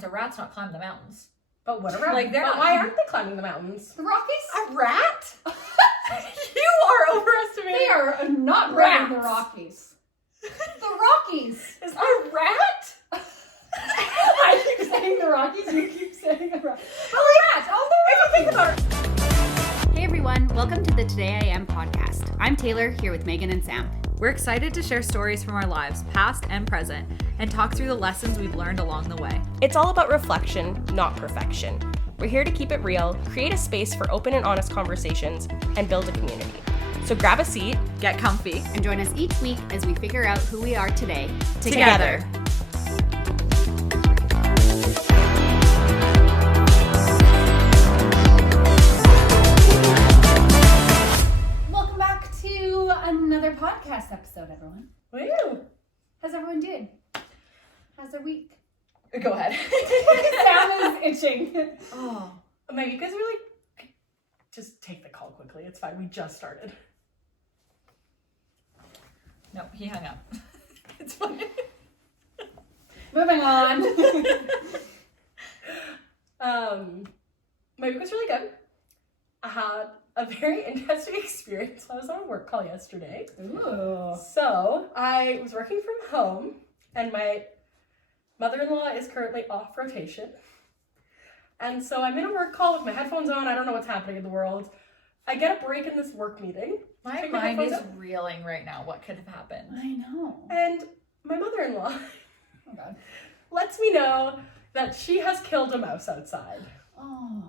The rats not climb the mountains. But what a rat. Like, why aren't they climbing the mountains? The Rockies? A rat? You are overestimating. They are not Rats. the Rockies. The Rockies. Is a rat? I keep saying the Rockies, you keep saying the Rockies. But like, rats. Oh, if you think about it. Hey everyone, welcome to the Today I Am podcast. I'm Taylor, here with Megan and Sam. We're excited to share stories from our lives, past and present, and talk through the lessons we've learned along the way. It's all about reflection, not perfection. We're here to keep it real, create a space for open and honest conversations, and build a community. So grab a seat, Get comfy. And join us each week as we figure out who we are today Together. Welcome back to another podcast episode, everyone. Woo! How's everyone doing? How's their week? Go ahead. Sam is itching. Oh. Meg, you guys really just take the call quickly. It's fine. We just started. No, he hung up. It's fine. Moving on. My week was really good. I had a very interesting experience while I was on a work call yesterday. Ooh. So I was working from home, and my mother-in-law is currently off rotation. And so I'm in a work call with my headphones on. I don't know what's happening in the world. I get a break in this work meeting. My Take mind headphones is out. reeling right now. What could have happened? I know. And my mother-in-law Oh, God. lets me know that she has killed a mouse outside. Oh.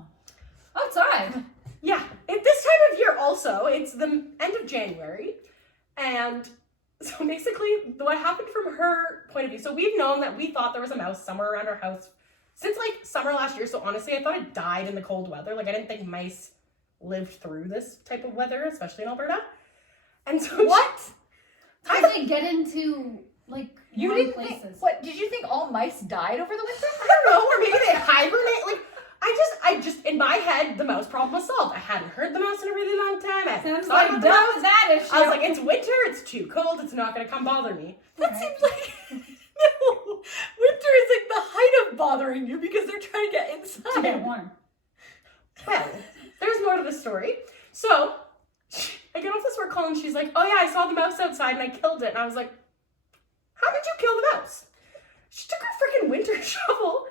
Outside. Yeah, at this time of year also, it's the end of January, and so basically what happened from her point of view, so we've known that we thought there was a mouse somewhere around our house since like summer last year, so honestly I thought it died in the cold weather. Like I didn't think mice lived through this type of weather, especially in Alberta. And so What? How did they get into, like, You warm didn't places? think, what, did you think all mice died over the winter? I don't know, or maybe they hibernate, like I just, in my head, the mouse problem was solved. I hadn't heard the mouse in a really long time. I Sounds thought like about done the mouse. with that issue. I was like, it's winter, it's too cold, it's not gonna come bother me. That seems like no. Winter is like the height of bothering you because they're trying to get inside. to get warm. Well, there's more to the story. So, I get off this work call and she's like, oh yeah, I saw the mouse outside and I killed it. And I was like, how did you kill the mouse? She took her freaking winter shovel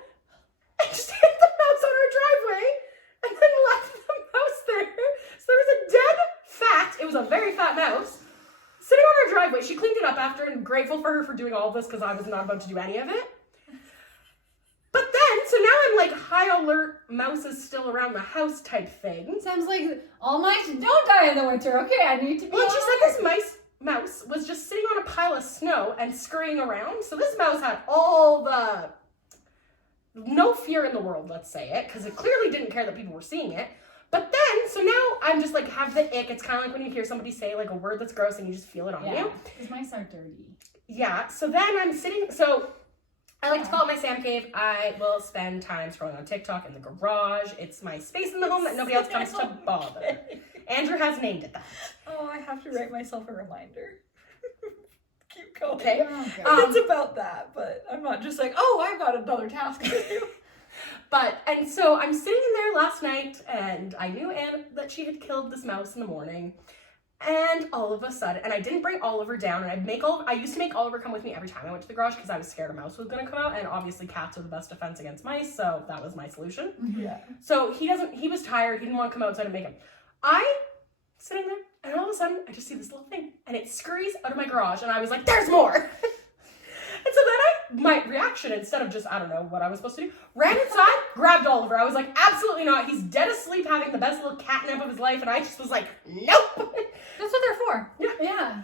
and just hit the mouse on her driveway and then left the mouse there. So there was a dead it was a very fat mouse, sitting on her driveway. She cleaned it up after, and grateful for her for doing all of this because I was not about to do any of it. But then, so now I'm like high alert, mouse is still around the house type thing. Sounds like all mice don't die in the winter. Okay, I need to be Well, on she alert. said this mouse was just sitting on a pile of snow and scurrying around. So this mouse had all the no fear in the world, let's say it, because it clearly didn't care that people were seeing it. But then, so now I'm just like have the ick. It's kind of like when you hear somebody say like a word that's gross and you just feel it on Yeah, you. because mice are dirty. Yeah, so then I'm sitting, so I like to call it my Sam cave. I will spend time scrolling on TikTok in the garage. It's my space in the home that nobody else comes to bother. Andrew has named it that. Oh, I have to write myself a reminder. Keep going. Okay. Oh, God. It's about that, but I'm not just like, oh, I've got another task to do. And so I'm sitting in there last night, and I knew Anne that she had killed this mouse in the morning. And all of a sudden, and I didn't bring Oliver down, and I used to make Oliver come with me every time I went to the garage because I was scared a mouse was going to come out, and obviously cats are the best defense against mice, so that was my solution. Yeah. So he was tired, he didn't want to come out, so I didn't make him. Sitting there, and all of a sudden, I just see this little thing, and it scurries out of my garage, and I was like, there's more! And so then my reaction, instead of just, I don't know what I was supposed to do, ran inside, grabbed Oliver. I was like, absolutely not. He's dead asleep having the best little catnap of his life. And I just was like, nope. That's what they're for. Yeah.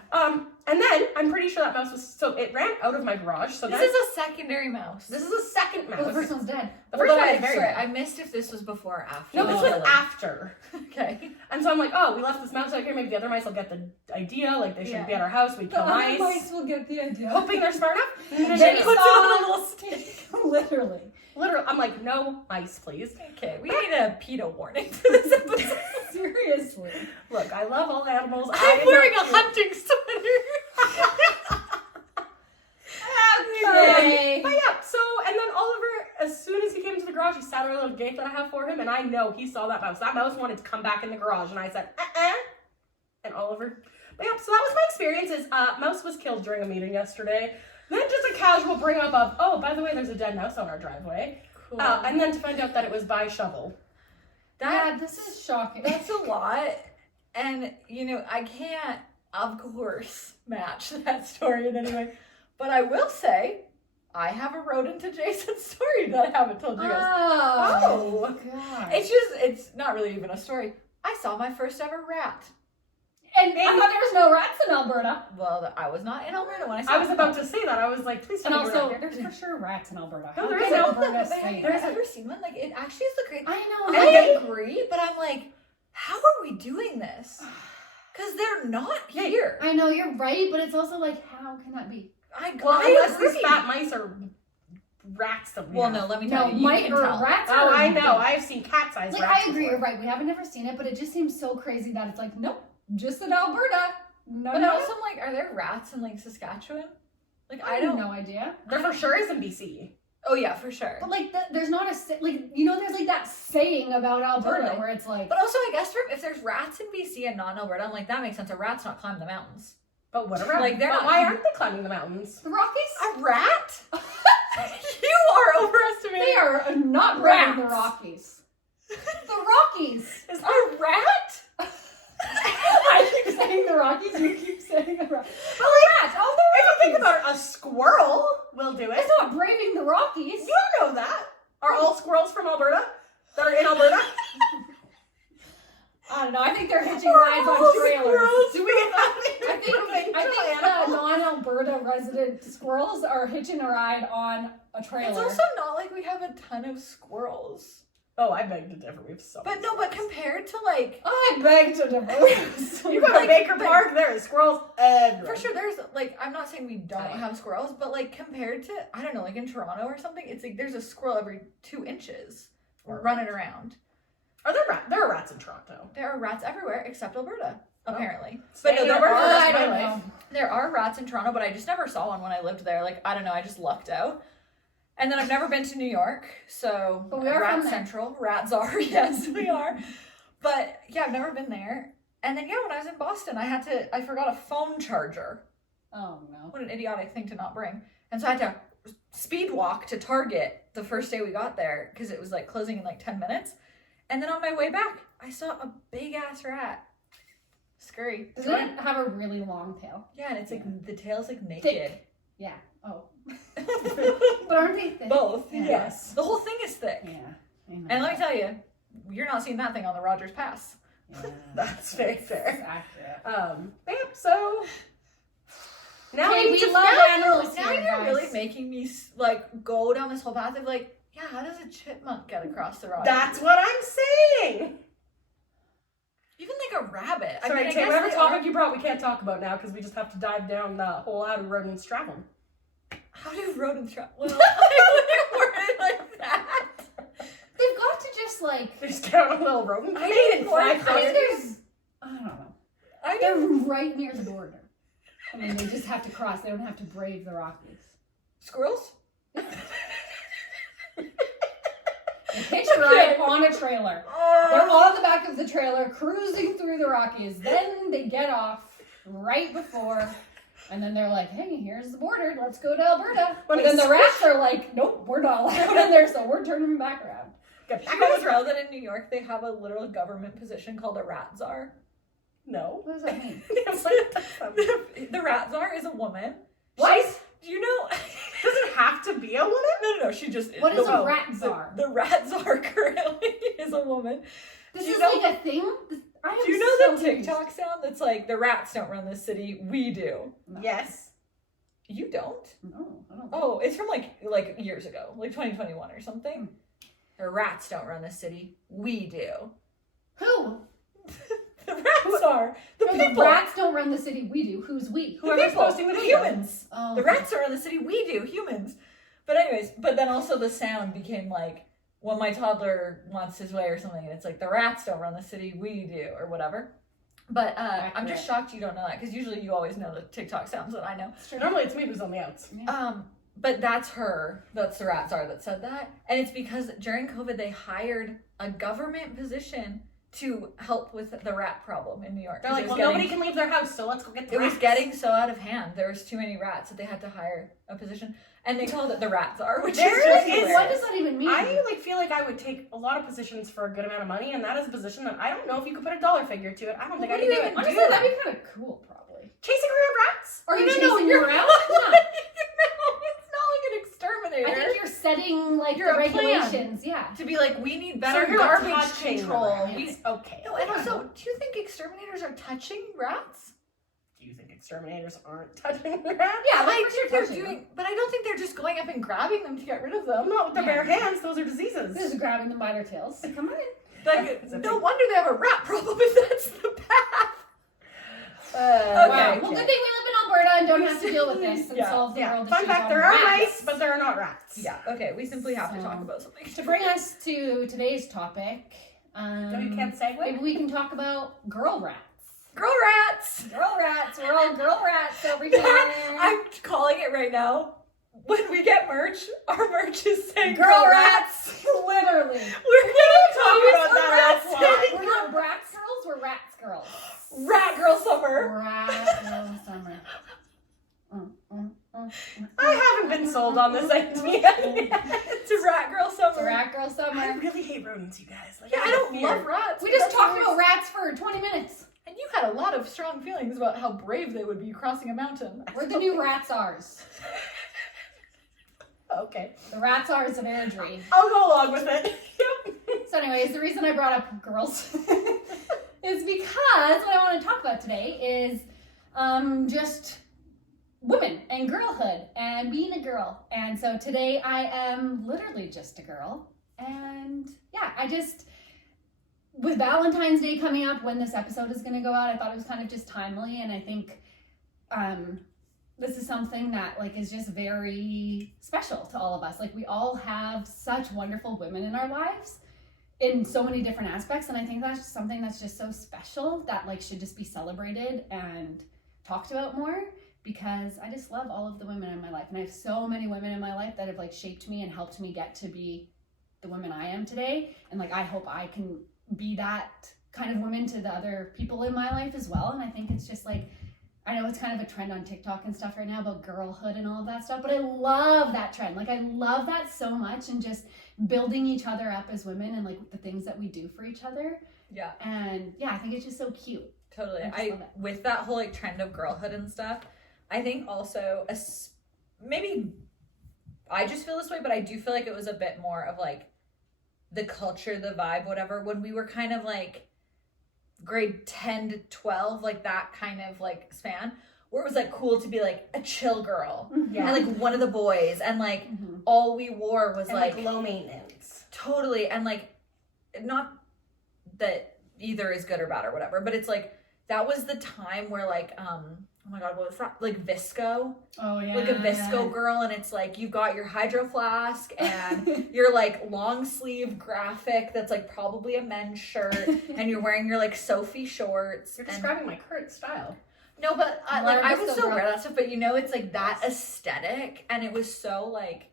And then I'm pretty sure that mouse it ran out of my garage. So This then, is a secondary mouse. this is a second mouse. Well, the first one's dead. The first one is very sorry, dead. I missed if this was before or after. No, this the was killing. after. Okay. And so I'm like, oh, we left this mouse out here. Maybe the other mice will get the idea. Like, they shouldn't be at our house. We kill mice. mice will get the idea. Hoping they're smart enough. And They she puts it saw- on a little stick. Literally. literally, I'm like, no mice, please. Okay, we need a PETA warning for this episode. Seriously. Look, I love all animals. I'm wearing a hunting sweater. Okay. But yeah, so, and then Oliver, as soon as he came into the garage, he sat at a little gate that I have for him, and I know he saw that mouse. That mouse wanted to come back in the garage, and I said, and Oliver. But yeah, so that was my experience. Is mouse was killed during a meeting yesterday. Then just a casual bring up of, oh, by the way, there's a dead mouse on our driveway. Cool. And then to find out that it was by shovel. Yeah, this is shocking. That's a lot. And, you know, I can't, of course, match that story in any way. But I will say, I have a rodent adjacent story that I haven't told you guys. Oh, God. It's not really even a story. I saw my first ever rat. And I thought there was no rats in Alberta. Well, I was not in Alberta when I saw I was about to say that. I was like, please tell And me we're also, not here. there's for sure rats in Alberta. No, there How isn't. can I don't know, Alberta but have stay you there? guys ever seen one? Like, it actually is the great. I know. I agree, but I'm like, how are we doing this? Because they're not here. I know, you're right, but it's also like, how can that be? Well, unless agree. these fat mice are rats that we Well, have. no, let me tell No, you. You mice can or tell. rats Oh, are I know. big. I've seen cat-sized Like, rats I agree, before. you're right. We haven't never seen it, but it just seems so crazy that it's like, nope, just in Alberta. No, But no, also, I'm like, are there rats in like Saskatchewan? Like, I I have don't. no idea. There for sure is in BC. Oh yeah, for sure. But like, there's not a like, you know, there's like that saying about Alberta Totally. where it's like, But also, I guess if there's rats in BC and not in Alberta, I'm like, that makes sense. A rat's not climbing the mountains. But whatever. Like, they're but not- why aren't they climbing the mountains? the Rockies, A rat? You are overestimating. they are not braving the Rockies. The Rockies. Is a rat? I keep saying the Rockies, you keep saying the Rockies. But like, Rats, oh, if you think the Rockies. about it, a squirrel will do it. It's not braving the Rockies. You don't know that. Are all squirrels from Alberta? That are in Alberta? I don't know. I think they're hitching rides on trailers. Do we have I think the non-Alberta resident squirrels are hitching a ride on a trailer. It's also not like we have a ton of squirrels. Oh, I beg to differ. We have so But many no, but squirrels. compared to like, I beg to differ. You go to like, Baker but- Park, there is squirrels everywhere. for sure, there's like, I'm not saying we don't have squirrels, but like compared to, I don't know, like in Toronto or something, it's like there's a squirrel every 2 inches running around. Are there rats? There are rats in Toronto. There are rats everywhere except Alberta, apparently. But But no, no, there I are, don't know. there are rats in Toronto, but I just never saw one when I lived there. Like, I don't know, I just lucked out. And then I've never been to New York, so But we are Rat from there. Central, Rat Czar, yes, we are. But yeah, I've never been there. And then yeah, when I was in Boston, I forgot a phone charger. Oh no. What an idiotic thing to not bring. And so I had to speed walk to Target the first day we got there because it was like closing in like 10 minutes. And then on my way back, I saw a big ass rat. Scurry. Does it have a really long tail? Yeah, and it's like the tail's like naked. Thick. Yeah. Oh. But aren't they thick? Both, Yeah. yes. The whole thing is thick. Yeah. I know. And let me tell you, you're not seeing that thing on the Rogers Pass. Yeah. That's very It's fair. accurate. Yep, so now Okay, we need we to love now- animals Now here, you're guys. really making me like go down this whole path of like, yeah, how does a chipmunk get across the Rogers? That's what I'm saying. Even like a rabbit. Sorry, I Tay, guess whatever they topic are- you brought, we can't talk about now because we just have to dive down the whole how do rodents travel. How do rodents travel? Well, I wouldn't word it like that. They've got to just like. They just get on a little rodent I plane need and more fly I across. think there's. I don't know. I They're know right near the border. I mean, they just have to cross. They don't have to brave the Rockies. squirrels. Hitch a ride on a trailer. They're on the back of the trailer, cruising through the Rockies. Then they get off right before, and then they're like, "Hey, here's the border. Let's go to Alberta." When But then it's- the rats are like, "Nope, we're not allowed in there, so we're turning them back around." Get Do back you on guys the trail. know that in New York they have a literal government position called a rat czar? No. What does that mean? It's like, The rat czar is a woman. What? Do you know? does it have to be a woman? No, she just is. What is the- a rat czar? The rat czar currently is a woman. This Do you is know- like a thing. I am Do you know so the TikTok sound that's like, the rats don't run this city, we do? No. Yes. You don't? No, I don't. Oh, it's from like years ago, like 2021 or something. The rats don't run this city, we do. Who? The rats are the No, people. the rats don't run the city. We do. Who's we? The Whoever's people, posting the the video. humans. Oh, The okay. rats don't run the city, we do, humans. But anyways, but then also the sound became like, when my toddler wants his way or something, and it's like, the rats don't run the city, we do, or whatever. But I'm just Accurate. shocked you don't know that, because usually you always know the TikTok sounds that I know. Normally it's me who's on the outs. Um, But that's the rat czar that said that. And it's because during COVID, they hired a government position to help with the rat problem in New York. They're like, well, nobody can leave their house, so let's go get the rats. It was getting so out of hand. There was too many rats that they had to hire a position. And they called it the rat czar, which is just hilarious. What does that even mean? I feel like I would take a lot of positions for a good amount of money, and that is a position that I don't know if you could put a dollar figure to it. I don't think I could do it. Honestly, that'd be kind of cool, probably. Chasing around rats? Are you No, chasing you're around? No, it's not like an exterminator. I think you're setting like You're the a plan. regulations. Yeah. to be like, we need better So you're not garbage touching the control. rats. Okay. No, and also, do you think exterminators are touching rats? Do you think exterminators aren't touching the rats? Yeah, I like think they're doing, but I don't think they're just going up and grabbing them to get rid of them. Not with their bare hands. Those are diseases. Just grabbing them by their tails. Come on. Like, no wonder they have a rat problem if that's the path. Wow. Okay. Well, good thing we live in Alberta and don't have to deal with this and solve the world Fun issues fact, on there are rats. mice, but there are not rats. Yeah, okay, we simply have to So- talk about something. To bring us to today's topic, No, you can't segue? maybe we can talk about girl rats. Girl rats! Girl rats. We're all girl rats over here. I'm calling it right now. When we get merch, our merch is saying Girl rats. Literally. We're gonna talk about that Rats. outside. We're not brats girls, we're rats girls. Rat Girl Summer. Rat girl summer. I haven't been sold on this idea yet. It's a Rat Girl It's Summer. a rat girl I summer. really hate rodents, you guys. Like, Yeah, I don't love rats. We but just that's talked always- about rats for 20 minutes. And you had a lot of strong feelings about how brave they would be crossing a mountain. We're the new rat czars. Okay. The rat czars of Airdrie. I'll go along with it. So anyways, the reason I brought up girls is because what I want to talk about today is just women and girlhood and being a girl. And so today I am literally just a girl. And yeah, with Valentine's Day coming up, when this episode is going to go out, I thought it was kind of just timely. And I think this is something that like is just very special to all of us. Like we all have such wonderful women in our lives in so many different aspects, and I think that's just something that's just so special that like should just be celebrated and talked about more, because I just love all of the women in my life, and I have so many women in my life that have like shaped me and helped me get to be the woman I am today. And like I hope I can be that kind of woman to the other people in my life as well. And I think it's just like, I know it's kind of a trend on TikTok and stuff right now about girlhood and all of that stuff, but I love that trend. Like I love that so much, and just building each other up as women and like the things that we do for each other. Yeah. And yeah, I think it's just so cute. Totally. I just love it. With that whole like trend of girlhood and stuff, I think also maybe I just feel this way, but I do feel like it was a bit more of like the culture, the vibe, whatever, when we were kind of like grade 10 to 12, like that kind of like span, where it was like cool to be like a chill girl Yeah. and like one of the boys, and like all we wore was And like low maintenance. totally, and like not that either is good or bad or whatever, but it's like that was the time where like oh my god, what was that, like Visco, Oh yeah. like a Visco girl, and it's like you've got your hydro flask and your like long sleeve graphic that's like probably a men's shirt, and you're wearing your like Sophie shorts. You're and- describing my current style. no, but I Larva was still so girl. aware of that stuff, but you know, it's like that aesthetic, and it was so like,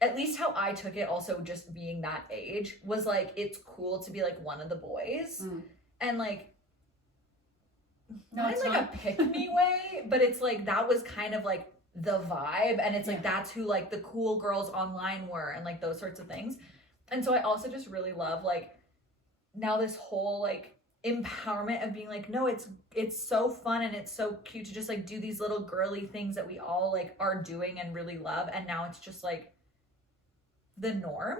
at least how I took it, also just being that age, was like it's cool to be like one of the boys, and like No, not it's in like not. a pick me way, but it's like that was kind of like the vibe, and it's like Yeah. that's who like the cool girls online were, and like those sorts of things. And so I also just really love like now this whole like empowerment of being like, no, it's so fun and it's so cute to just like do these little girly things that we all like are doing and really love, and now it's just like the norm,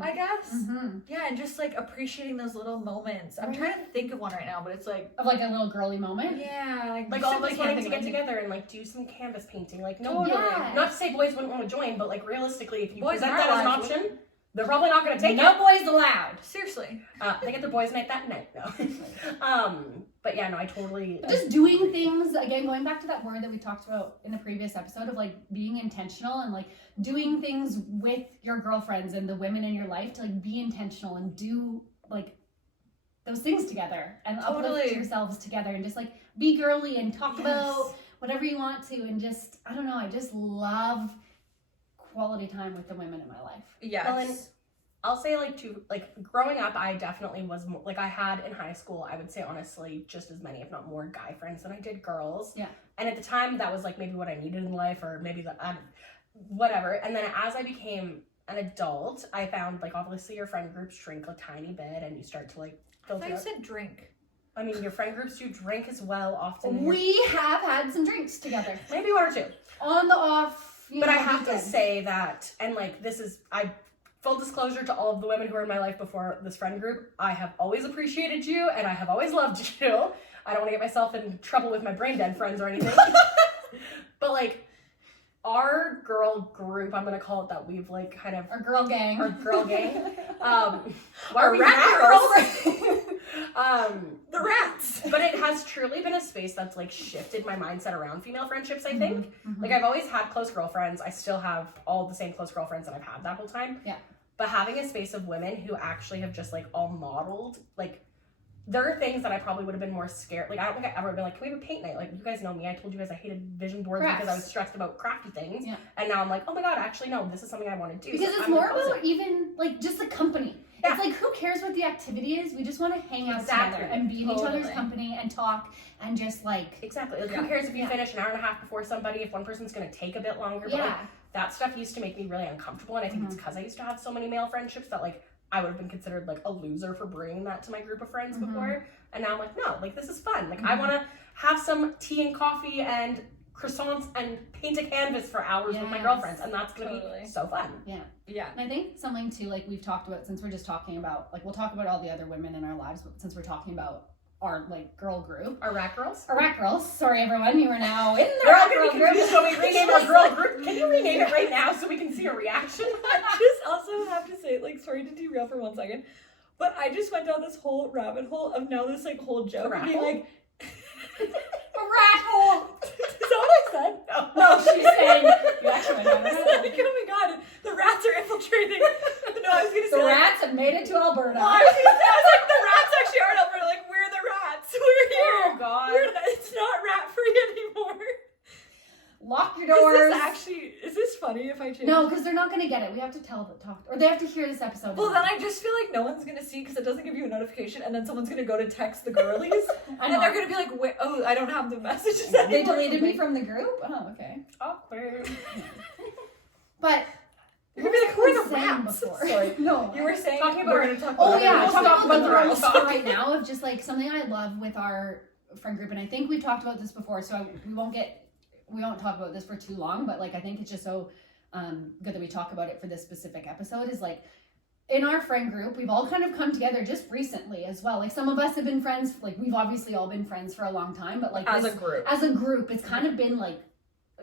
I guess. Yeah, and just like appreciating those little moments. I'm trying to think of one right now, but it's like, Of like a little girly moment. yeah, Like all of us wanting to get together and like do some canvas painting. Like no, Totally. not to say boys wouldn't want to join, but like realistically, if you Boys present aren't that as an allowed to. option, they're probably not going to take No it. boys allowed. Seriously. They get their boys' night that night though. But yeah, no, I totally. But just doing things, again, going back to that word that we talked about in the previous episode of like being intentional and like doing things with your girlfriends and the women in your life to like be intentional and do like those things together and uplift Totally. yourselves together and just like be girly and talk about whatever you want to, and just, I don't know, I just love quality time with the women in my life. Yes. Well, and I'll say growing up, I definitely was more, I had in high school, I would say honestly, just as many, if not more, guy friends than I did girls. Yeah. And at the time, that was maybe what I needed in life, or maybe whatever. And then as I became an adult, I found obviously your friend groups shrink a tiny bit, and you start to I filter thought you out. said drink. I mean, your friend groups do drink as well often. We have had some drinks together. Maybe one or two. On the off. But I have to say that, and this is, full disclosure to all of the women who were in my life before this friend group, I have always appreciated you, and I have always loved you. I don't want to get myself in trouble with my brain dead friends or anything. But our girl group, I'm going to call it that, we've kind of... Our girl gang. Our girl gang. Our rat girls. The rats. But it has truly been a space that's shifted my mindset around female friendships, I think. Mm-hmm. I've always had close girlfriends. I still have all the same close girlfriends that I've had that whole time. Yeah. But having a space of women who actually have just all modeled, there are things that I probably would have been more scared. I don't think I ever would have been can we have a paint night? You guys know me. I told you guys I hated vision boards because I was stressed about crafty things. Yeah. And now I'm oh my God, actually, no, this is something I want to do. Because it's more about even, just the company. Yeah. It's who cares what the activity is? We just want to hang out together and be in each other's company and talk and just Exactly. Who cares if you finish an hour and a half before somebody, if one person's going to take a bit longer? Yeah. But that stuff used to make me really uncomfortable, and I think it's because I used to have so many male friendships that I would have been considered a loser for bringing that to my group of friends before. And now I'm no, this is fun. I want to have some tea and coffee and croissants and paint a canvas for hours with my girlfriends, and that's going to be so fun. Yeah. Yeah. And I think something too, we've talked about, since we're just talking about, we'll talk about all the other women in our lives, but since we're talking about our girl group. Our rat girls? Our rat girls. Sorry everyone, you are now in the They're rat all girl going to be confused when we rename our girl group. Can you rename it right now so we can see a reaction? I just also have to say, sorry to derail for 1 second, but I just went down this whole rabbit hole of now this whole joke of being a rat hole. Is that what I said? No, she's saying you actually went down a rabbit hole. Oh my God, the rats are infiltrating. No, I was going to say the rats have made it to Alberta. Well, I was the rats actually aren't Alberta. We're the rats. We're here. Oh God. It's not rat free anymore. Lock your doors. Is this funny if I change? No, because they're not going to get it. We have to talk, or they have to hear this episode. Well, then I just feel no one's going to see because it doesn't give you a notification, and then someone's going to go to text the girlies, and they're going to be wait, oh, I don't have the messages anymore. They deleted me from the group? Oh, okay. Awkward. But you're going to be who are the rats? Sorry. No. You were saying talking about, we're going to talk about talk about the rats right now of just something I love with our friend group, and I think we've talked about this before, so we won't talk about this for too long, but I think it's just so good that we talk about it for this specific episode is in our friend group, we've all kind of come together just recently as well. Some of us have been friends, we've obviously all been friends for a long time, but as a group, it's kind of been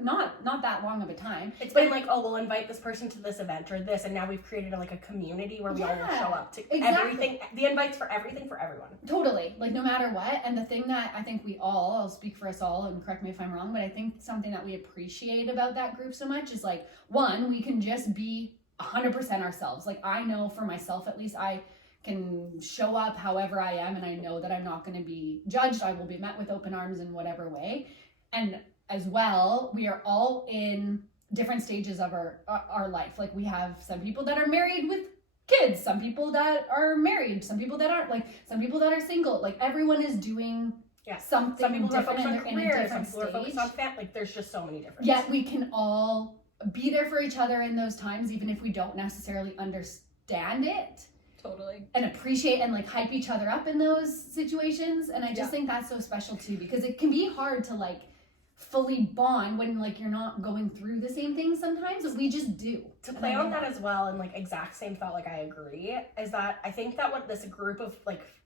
not that long of a time. It's been oh, we'll invite this person to this event or this, and now we've created a community where we all will show up to everything. The invites for everything for everyone. Totally, no matter what. And the thing that I think I'll speak for us all, and correct me if I'm wrong, but I think something that we appreciate about that group so much is one, we can just be 100% ourselves. I know for myself at least, I can show up however I am, and I know that I'm not going to be judged. I will be met with open arms in whatever way. And as well, we are all in different stages of our life. We have some people that are married with kids, some people that are married, some people that aren't, some people that are single. Everyone is doing something some people different are focused on career, some people stage. are focused on family. There's just so many different. Yet we can all be there for each other in those times, even if we don't necessarily understand it. Totally. And appreciate and hype each other up in those situations. And I just think that's so special too, because it can be hard to fully bond when you're not going through the same things sometimes, but we just do. To play on that as well, and exact same thought, I agree, is that I think that what this group of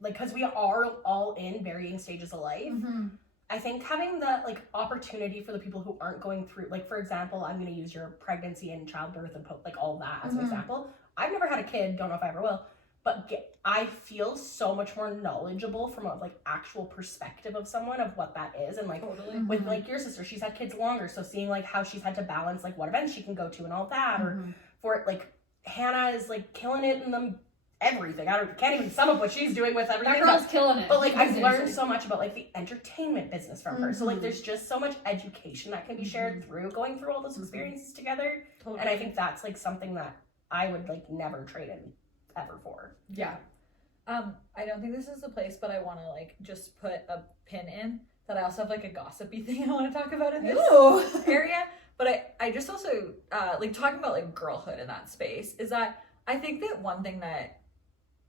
because we are all in varying stages of life, I think having the opportunity for the people who aren't going through, for example, I'm going to use your pregnancy and childbirth and all that as an example. I've never had a kid, don't know if I ever will, but I feel so much more knowledgeable from a actual perspective of someone of what that is, and totally. With your sister, she's had kids longer, so seeing how she's had to balance what events she can go to and all that, or for Hannah is killing it in the everything. Can't even sum up what she's doing with everything. That girl's killing it. But like, I've Seriously. learned so much about like the entertainment business from her. So like, there's just so much education that can be shared through going through all those experiences together. Totally. And I think that's like something that I would like never trade in ever for. Yeah. I don't think this is the place, but I want to like just put a pin in that I also have like a gossipy thing I want to talk about in this area. But I just also like talking about like girlhood in that space is that I think that one thing that,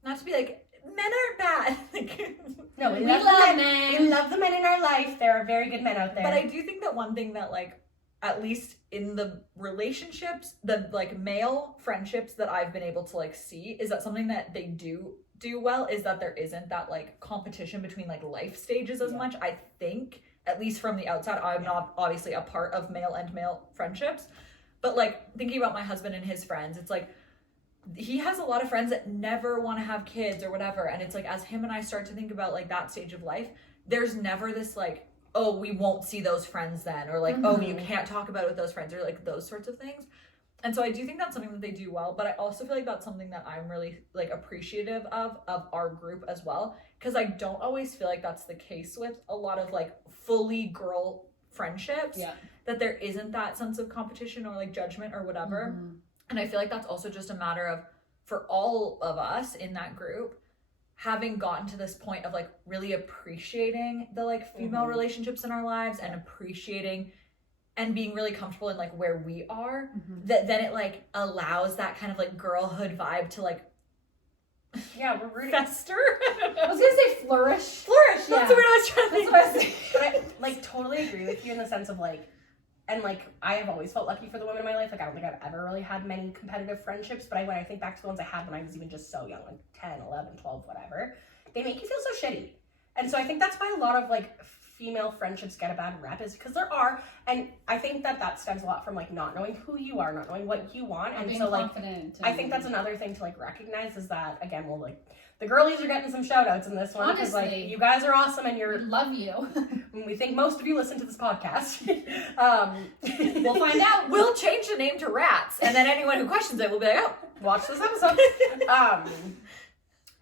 not to be like, men aren't bad. Like, No, We love men. We love the men in our life. There are very good men out there. but I do think that one thing that like, at least in the relationships, the like male friendships that I've been able to like see is that something that they do well is that there isn't that like competition between like life stages as much. I think, at least from the outside, I'm not obviously a part of male and male friendships, but like thinking about my husband and his friends, it's like he has a lot of friends that never want to have kids or whatever, and it's like as him and I start to think about like that stage of life, there's never this like, oh, we won't see those friends then, or like, oh, you can't talk about it with those friends, or like those sorts of things. And so I do think that's something that they do well, but I also feel like that's something that I'm really like appreciative of our group as well, because I don't always feel like that's the case with a lot of like fully girl friendships, that there isn't that sense of competition or like judgment or whatever. And I feel like that's also just a matter of, for all of us in that group, having gotten to this point of like really appreciating the like female relationships in our lives and appreciating and being really comfortable in like where we are, that then it like allows that kind of like girlhood vibe to like we're rooting. fester. I was gonna say flourish. Flourish. That's the word I was trying to think. That's what I was saying. But I like totally agree with you in the sense of like, and like I have always felt lucky for the women in my life. Like I don't think I've ever really had many competitive friendships, but when I think back to the ones I had when I was even just so young, like 10, 11, 12, whatever, they make you feel so shitty. And so I think that's why a lot of like female friendships get a bad rep, is because there are, and I think that stems a lot from like not knowing who you are, not knowing what you want. And so like I think that's another thing to like recognize, is that again, well, like the girlies are getting some shout outs in this one, because like you guys are awesome and We you're love you. we think most of you listen to this podcast. We'll find out. We'll change the name to Rats, and then anyone who questions it will be like, oh, watch this episode.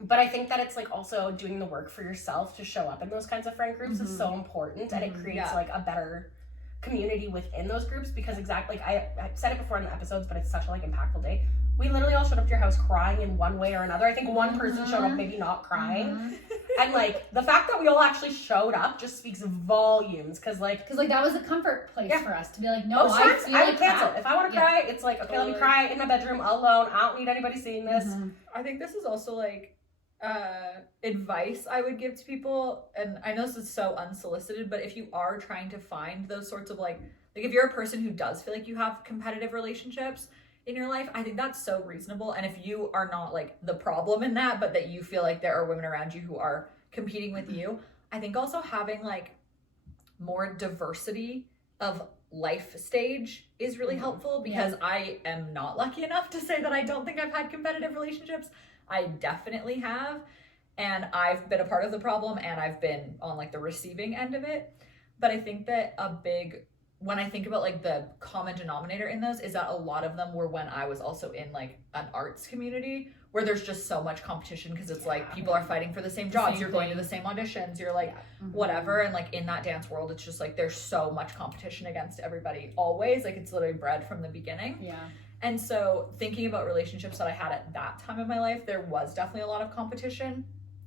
But I think that it's like also doing the work for yourself to show up in those kinds of friend groups is so important, and it creates like a better community within those groups, because exactly like I said it before in the episodes, but it's such a like impactful day. We literally all showed up to your house crying in one way or another. I think one person showed up maybe not crying. And like the fact that we all actually showed up just speaks volumes, because like that was a comfort place for us to be like, no, most I times feel I like would cancel. crap. If I want to cry, it's like, okay, let me cry in my bedroom alone. I don't need anybody seeing this. I think this is also like advice I would give to people, and I know this is so unsolicited, but if you are trying to find those sorts of like if you're a person who does feel like you have competitive relationships in your life, I think that's so reasonable. And if you are not like the problem in that, but that you feel like there are women around you who are competing with you, I think also having like more diversity of life stage is really helpful, because I am not lucky enough to say that I don't think I've had competitive relationships. I definitely have, and I've been a part of the problem, and I've been on like the receiving end of it. But I think that when I think about like the common denominator in those, is that a lot of them were when I was also in like an arts community where there's just so much competition, because it's like people are fighting for the same jobs, you're going to the same auditions, you're like whatever, and like in that dance world it's just like there's so much competition against everybody always, like it's literally bred from the beginning. And so thinking about relationships that I had at that time in my life, there was definitely a lot of competition.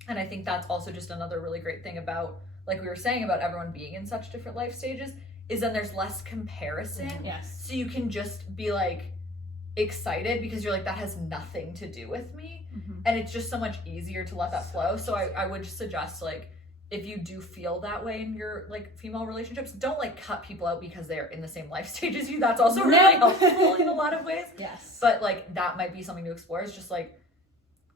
And I think that's also just another really great thing about, like we were saying, about everyone being in such different life stages, is then there's less comparison. So you can just be like excited because you're like, that has nothing to do with me. And it's just so much easier to let that flow. So I would suggest, like, if you do feel that way in your like female relationships, don't like cut people out because they're in the same life stage as you. That's also really helpful in a lot of ways. But like that might be something to explore, is just like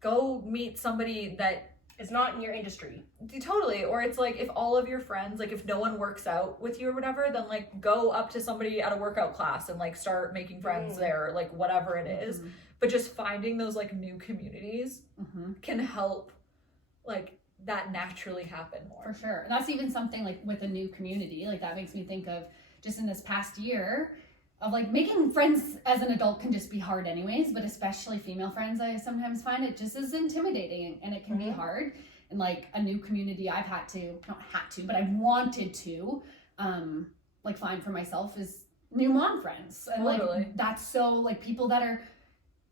go meet somebody that is not in your industry. Totally. Or it's like, if all of your friends, like if no one works out with you or whatever, then like go up to somebody at a workout class and like start making friends there, or like whatever it is. But just finding those like new communities can help like that naturally happen more. For sure. And that's even something like with a new community, like that makes me think of just in this past year, of like making friends as an adult can just be hard anyways, but especially female friends, I sometimes find it just as intimidating and it can be hard. And like a new community I've but I've wanted to like find for myself is new mom friends. And like that's so like people that are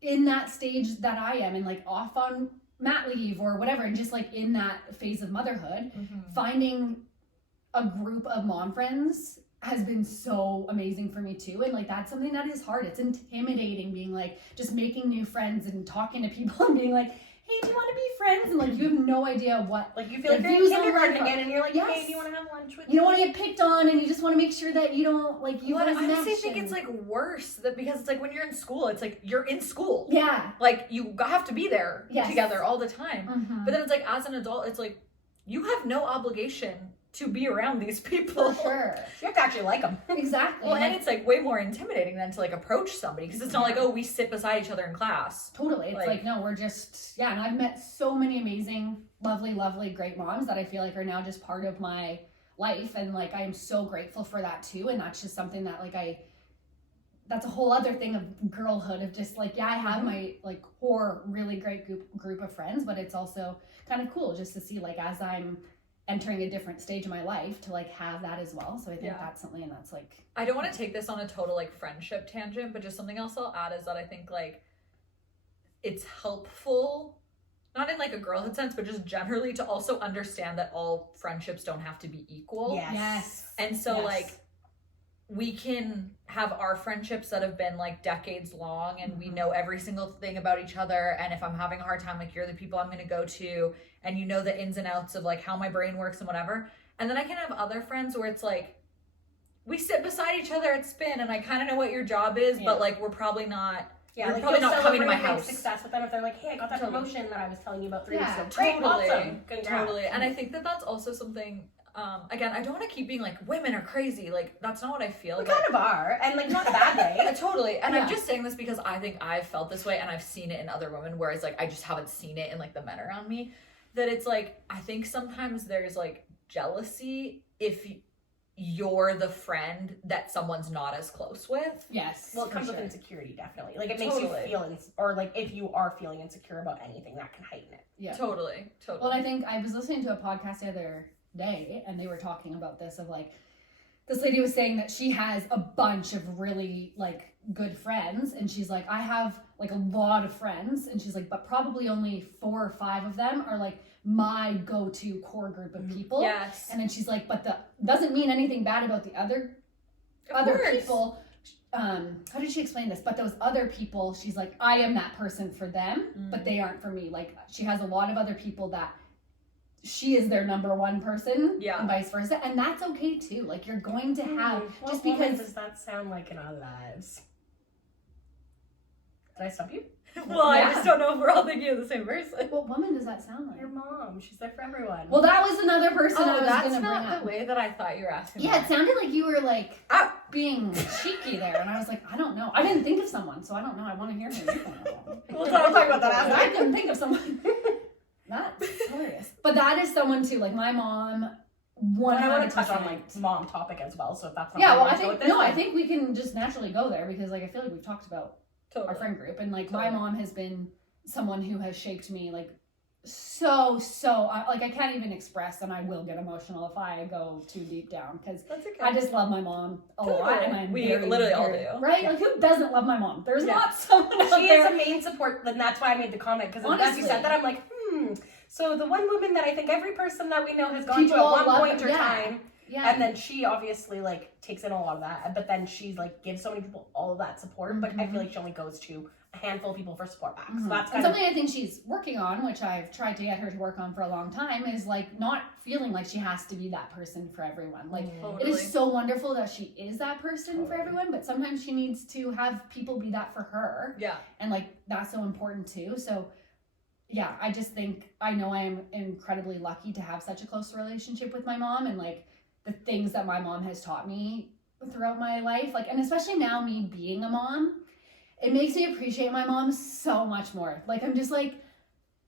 in that stage that I am and like off on mat leave or whatever, and just like in that phase of motherhood, finding a group of mom friends has been so amazing for me too. And like that's something that is hard. It's intimidating being like just making new friends and talking to people and being like, hey, do you want to be friends? And like you have no idea what, like you feel like you're in kindergarten again and you're like, hey, do you want to have lunch with me? You don't want to get picked on and you just want to make sure that you don't like you I honestly think it's like worse because it's like when you're in school, it's like you're in school. Yeah. Like you have to be there together all the time. But then it's like as an adult, it's like you have no obligation to be around these people. For sure. You have to actually like them. Exactly. Well, and it's like way more intimidating than to like approach somebody because it's not like, oh, we sit beside each other in class. Totally. It's like no, we're just, and I've met so many amazing, lovely, great moms that I feel like are now just part of my life. And like, I am so grateful for that too. And that's just something that like that's a whole other thing of girlhood of just like, I have my like core really great group of friends, but it's also kind of cool just to see like as I'm entering a different stage of my life to like have that as well. So I think that's something that's like, I don't want to take this on a total like friendship tangent, but just something else I'll add is that I think like it's helpful, not in like a girlhood sense, but just generally to also understand that all friendships don't have to be equal. Yes. And so like we can have our friendships that have been like decades long and we know every single thing about each other. And if I'm having a hard time, like you're the people I'm going to go to and you know the ins and outs of like how my brain works and whatever. And then I can have other friends where it's like, we sit beside each other at spin and I kind of know what your job is, but like, we're probably not, yeah, you're like probably not coming to my house. Success with them if they're like, hey, I got that promotion that I was telling you about 3 weeks ago. Great, totally. Awesome. Congrats. Totally. And I think that that's also something, again, I don't want to keep being like women are crazy. Like that's not what I feel. We kind of are, and like not a bad way. Totally. And I'm just saying this because I think I've felt this way and I've seen it in other women, whereas like I just haven't seen it in like the men around me. That it's like I think sometimes there's like jealousy if you're the friend that someone's not as close with. Yes. Well, it comes with insecurity, definitely. Like it makes you feel or like if you are feeling insecure about anything, that can heighten it. Yeah. Totally. Well, I think I was listening to a podcast the other day and they were talking about this of like this lady was saying that she has a bunch of really like good friends and she's like, I have like a lot of friends and she's like, but probably only 4 or 5 of them are like my go-to core group of people. Yes. And then she's like, but that doesn't mean anything bad about the other people. How did she explain this? But those other people, she's like, I am that person for them, but they aren't for me. Like she has a lot of other people that she is their number one person, and vice versa, and that's okay too. Like you're going to have just because. Does that sound like in our lives? Did I stop you? Well, I just don't know if we're all thinking of the same person. What woman does that sound like? Your mom. She's there for everyone. Well, that was another person I was that's going to bring not up. the way that I thought you were asking. Yeah, it sounded like you were like being cheeky there, and I was like, I don't know. I didn't think of someone, so I don't know. I want to hear from you. We'll talk about that after. I couldn't think of someone. That's hilarious. But that is someone too. Like my mom. 100%. I want to touch on like mom topic as well. So if that's not I think we can just naturally go there because like I feel like we've talked about our friend group and like my mom has been someone who has shaped me like so like I can't even express and I will get emotional if I go too deep down because I just love my mom a lot and we literally all do, right? Like who doesn't love my mom? There's not someone out she there. is a main support, and that's why I made the comment because as you said that I'm like so the one woman that I think every person that we know has gone to at one point or time. Yeah. And then she obviously like takes in a lot of that, but then she's like gives so many people all of that support, but I feel like she only goes to a handful of people for support back. So that's kind something I think she's working on, which I've tried to get her to work on for a long time, is like not feeling like she has to be that person for everyone. Like it is so wonderful that she is that person for everyone, but sometimes she needs to have people be that for her. Yeah. And like that's so important too. So yeah, I just think I know I am incredibly lucky to have such a close relationship with my mom and like the things that my mom has taught me throughout my life, like, and especially now me being a mom, it makes me appreciate my mom so much more. Like, I'm just like,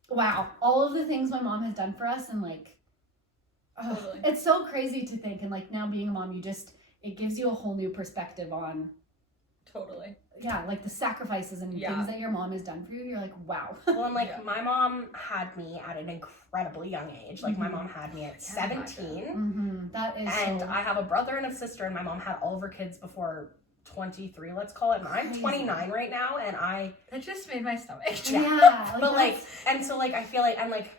wow, all of the things my mom has done for us and like, it's so crazy to think. And like now being a mom, it gives you a whole new perspective on Totally. Yeah, like the sacrifices and things that your mom has done for you. You're like, wow. Well, and like my mom had me at an incredibly young age. Like my mom had me at 17. That is And I have a brother and a sister, and my mom had all of her kids before 23, let's call it. And I'm 29 right now, and that just made my stomach. Yeah. But like, and so like I feel like I'm like,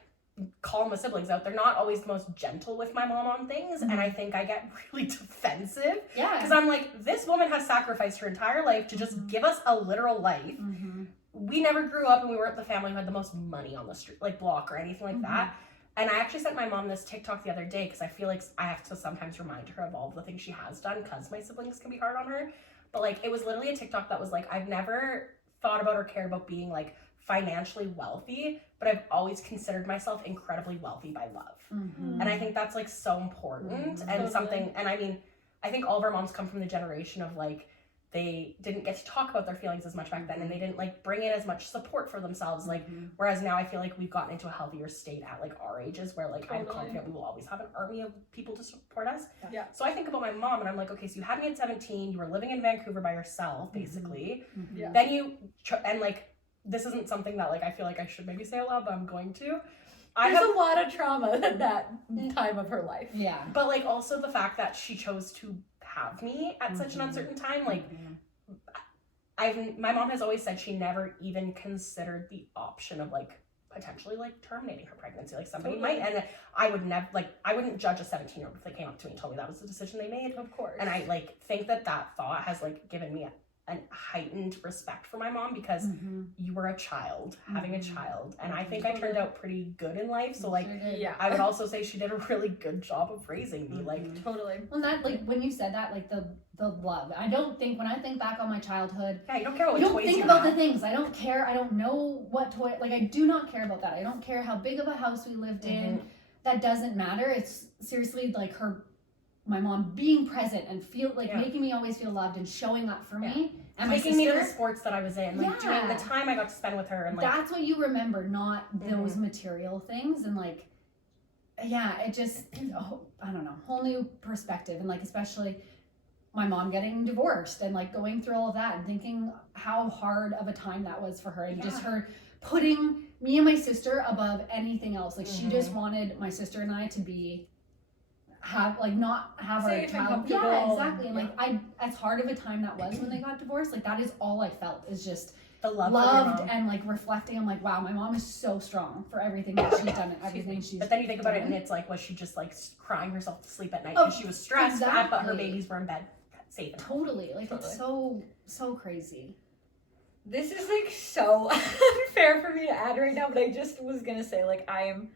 call my siblings out, they're not always the most gentle with my mom on things, and I think I get really defensive. Yeah. Because I'm like, this woman has sacrificed her entire life to just give us a literal life. We never grew up, and we weren't the family who had the most money on the street, like block or anything like that. And I actually sent my mom this TikTok the other day because I feel like I have to sometimes remind her of all of the things she has done because my siblings can be hard on her. But like, it was literally a TikTok that was like, I've never thought about or cared about being like financially wealthy, but I've always considered myself incredibly wealthy by love. And I think that's like so important and something, and I mean, I think all of our moms come from the generation of like, they didn't get to talk about their feelings as much back then, and they didn't like bring in as much support for themselves. Like, whereas now I feel like we've gotten into a healthier state at like our ages where like I'm confident we will always have an army of people to support us. Yeah. So I think about my mom and I'm like, okay, so you had me at 17, you were living in Vancouver by yourself, basically. Yeah. Then you, and like, this isn't something that like I feel like I should maybe say aloud, but I'm going to. There's a lot of trauma at that time of her life. Yeah. But like also the fact that she chose to have me at such an uncertain time, like my mom has always said she never even considered the option of like potentially like terminating her pregnancy. Like somebody might, and I would never, like, I wouldn't judge a 17-year-old if they came up to me and told me that was the decision they made. Of course. And I like think that thought has like given me a heightened respect for my mom because you were a child having a child, and I think I turned out pretty good in life. So like, I would also say she did a really good job of raising me. Like totally. Well, that like when you said that, like the love. I don't think when I think back on my childhood, you don't care what you don't toys think you about have. the things. I don't care. I don't know what toy. Like I do not care about that. I don't care how big of a house we lived in. That doesn't matter. It's seriously like my mom being present and making me always feel loved and showing up for me. And taking me to the sports that I was in, like doing the time I got to spend with her, and like that's what you remember, not those material things. And like, it just I don't know, whole new perspective. And like especially my mom getting divorced and like going through all of that and thinking how hard of a time that was for her, and just her putting me and my sister above anything else. Like she just wanted my sister and I to be not have our child. Yeah, exactly. And like as hard of a time that was when they got divorced, like that is all I felt, is just the loved and like reflecting. I'm like, wow, my mom is so strong for everything that she's done and everything she's But then you think about it and it's like, was she just like crying herself to sleep at night because she was stressed, but her babies were in bed safe? Totally. Like it's so crazy. This is like so unfair for me to add right now, but I just was gonna say, like, I am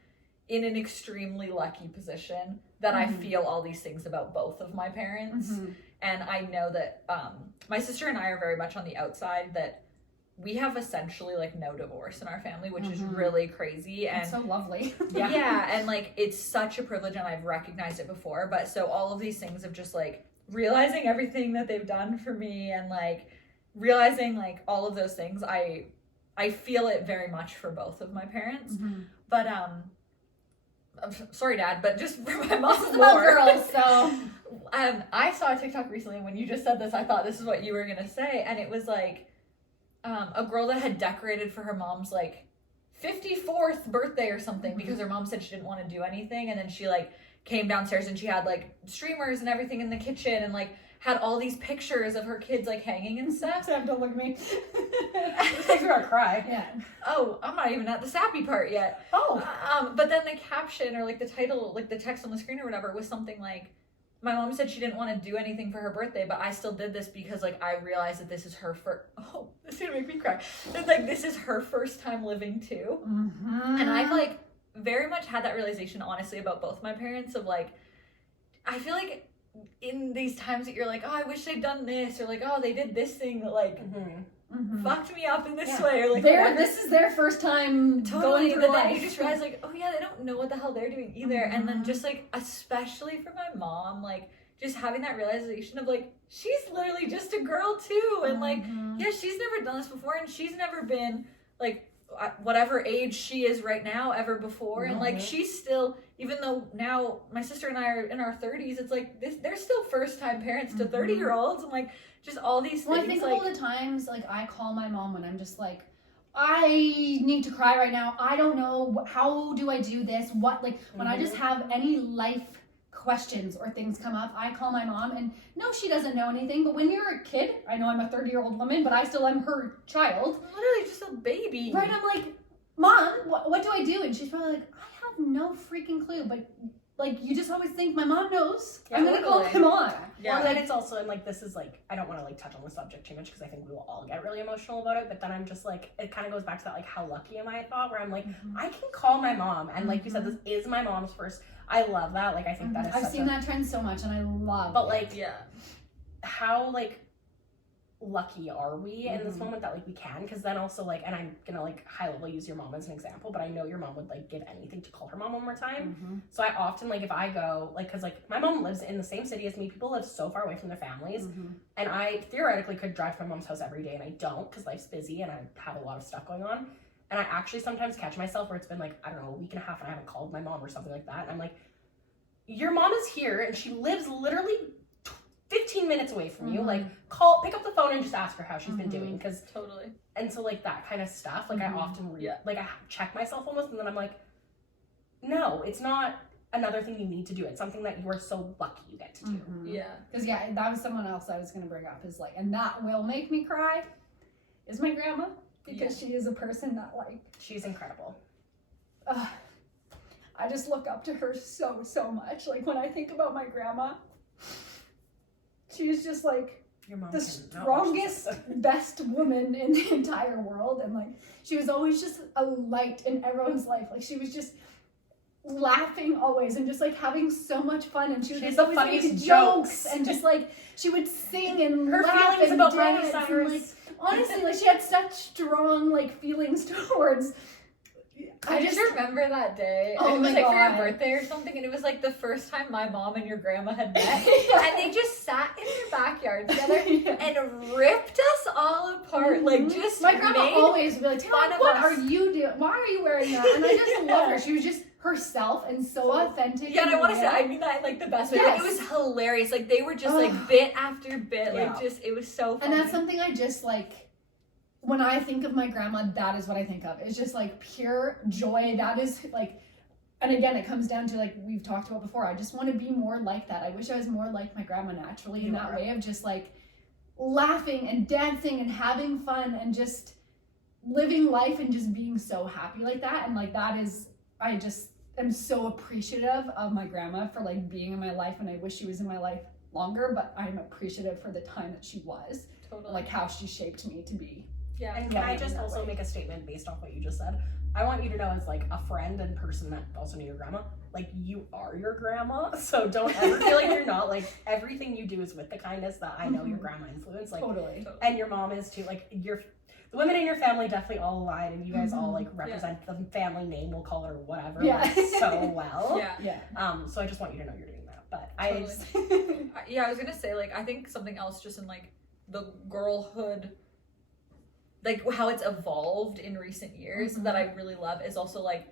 in an extremely lucky position that I feel all these things about both of my parents. And I know that my sister and I are very much on the outside, that we have essentially like no divorce in our family, which is really crazy. And it's so lovely. And like it's such a privilege, and I've recognized it before. But so all of these things of just like realizing everything that they've done for me, and like realizing like all of those things, I feel it very much for both of my parents. But I'm sorry, Dad, but just for my mom's about girls, so I saw a TikTok recently, and when you just said this, I thought this is what you were gonna say, and it was like a girl that had decorated for her mom's like 54th birthday or something, because her mom said she didn't want to do anything, and then she like came downstairs and she had like streamers and everything in the kitchen, and like had all these pictures of her kids like hanging and stuff. Sam, don't look at me. This makes me want to cry. Yeah. Oh, I'm not even at the sappy part yet. But then the caption, or like the title, like the text on the screen or whatever, was something like, my mom said she didn't want to do anything for her birthday, but I still did this because like I realized that this is her first. Oh, this is gonna make me cry. It's like this is her first time living too, and I've like very much had that realization, honestly, about both my parents. Of like, I feel like in these times that you're like, oh, I wish they'd done this, or like, oh, they did this thing that like fucked me up in this way, or like this is their first time going through but life. then you just realize like, oh yeah, they don't know what the hell they're doing either. And then just like, especially for my mom, like just having that realization of like, she's literally just a girl too, and like she's never done this before, and she's never been like whatever age she is right now ever before. And like she's still, even though now my sister and I are in our 30s, it's like they're still first time parents to 30-year-olds, and like just all these things. Well, I think like, all the times like I call my mom when I'm just like, I need to cry right now. I don't know, how do I do this? What, like when I just have any life questions or things come up, I call my mom, and no, she doesn't know anything. But when you're a kid, I know I'm a 30-year-old woman, but I still am her child. literally just a baby. Right? I'm like, Mom, what do I do? And she's probably like, I have no freaking clue. But like, you just always think my mom knows. Yeah, I'm gonna call my mom. Yeah. Well, then it's also, and like, this is like, I don't want to like touch on the subject too much because I think we will all get really emotional about it. But then I'm just like, it kind of goes back to that, like, how lucky am I thought, where I'm like, I can call my mom. And like you said, this is my mom's first. I love that. Like, I think that is I've seen that trend so much, and I love But it. like, Yeah. how like lucky are we in this moment that like we can? Because then also like, and I'm gonna like high level use your mom as an example, but I know your mom would like give anything to call her mom one more time. So I often like, if I go like, because like my mom lives in the same city as me, people live so far away from their families, and I theoretically could drive to my mom's house every day, and I don't because life's busy and I have a lot of stuff going on. And I actually sometimes catch myself where it's been like, I don't know, a week and a half and I haven't called my mom or something like that, and I'm like, your mom is here and she lives literally 15 minutes away from you. Like, pick up the phone and just ask her how she's been doing. Because Totally. and so like that kind of stuff, like I often like I check myself almost, and then I'm like, no, it's not another thing you need to do. It's something that you are so lucky you get to do. Yeah. Because that was someone else I was going to bring up, is like, and that will make me cry, is my grandma, because she is a person that like, She's incredible. I just look up to her so much. Like when I think about my grandma, she's just like Your mom the cannot watch this strongest, episode. best woman in the entire world, and like she was always just a light in everyone's life. Like she was just laughing always and just like having so much fun, and she would She's just the always make funniest jokes jokes. and just like she would sing and Her laugh feelings and about Miley dance and, Cyrus. like, honestly, like she had such strong like feelings towards. I just remember that day. Oh It was my like for your God. birthday or something, and it was like the first time my mom and your grandma had met, and they just sat in their backyard together and ripped us all apart. Like just my grandma made always would be like, fun Taylor, of what us. are you doing? Why are you wearing that? And I just love her. She was just herself and so authentic. Yeah, and I want to say, real. I mean that in like the best way. Yes. Like, it was hilarious. Like they were just like bit after bit. Yeah. Like just, it was so funny. And that's something I just like, when I think of my grandma, that is what I think of. It's just like pure joy. That is like, and again, it comes down to like we've talked about before. I just want to be more like that. I wish I was more like my grandma naturally in that way of just like laughing and dancing and having fun and just living life and just being so happy like that. And like that is, I just am so appreciative of my grandma for like being in my life, and I wish she was in my life longer, but I'm appreciative for the time that she was. totally Like how she shaped me to be. yeah. And can I loving just that also way. make a statement based off what you just said? I want you to know, as like a friend and person that also knew your grandma, like you are your grandma. So don't ever feel like you're not. Like everything you do is with the kindness that I know your grandma influenced. Like, Totally. and your mom is too. Like the women in your family definitely all align, and you guys all like represent the family name, we'll call it, or whatever, Yeah. like, so well. Yeah. Yeah. So I just want you to know you're doing that. But Totally. Yeah, I was gonna say, like, I think something else just in like the girlhood, like how it's evolved in recent years that I really love is also like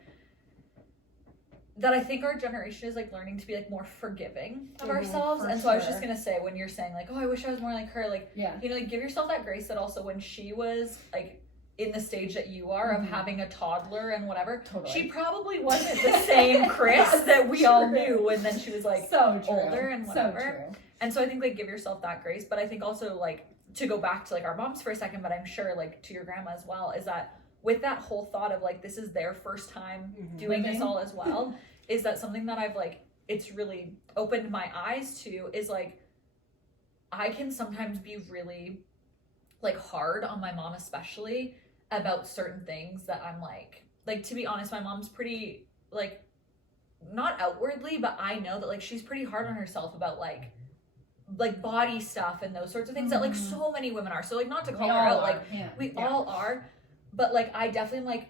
that I think our generation is like learning to be like more forgiving of ourselves. for And so I was sure. just gonna say, when you're saying like, oh, I wish I was more like her, like, Yeah. you know, like give yourself that grace that also when she was like in the stage that you are of having a toddler and whatever, Totally. she probably wasn't the same Chris that we all knew, and then she was like so true. older and whatever. So true. And so I think like give yourself that grace, but I think also like to go back to like our moms for a second, but I'm sure like to your grandma as well, is that with that whole thought of like this is their first time doing this all as well, is that something that I've like, it's really opened my eyes to, is like I can sometimes be really like hard on my mom, especially about certain things that I'm like to be honest, my mom's pretty like, not outwardly, but I know that like she's pretty hard on herself about like body stuff and those sorts of things that like so many women are. So like not to call her out, like we all are, but like I definitely am like,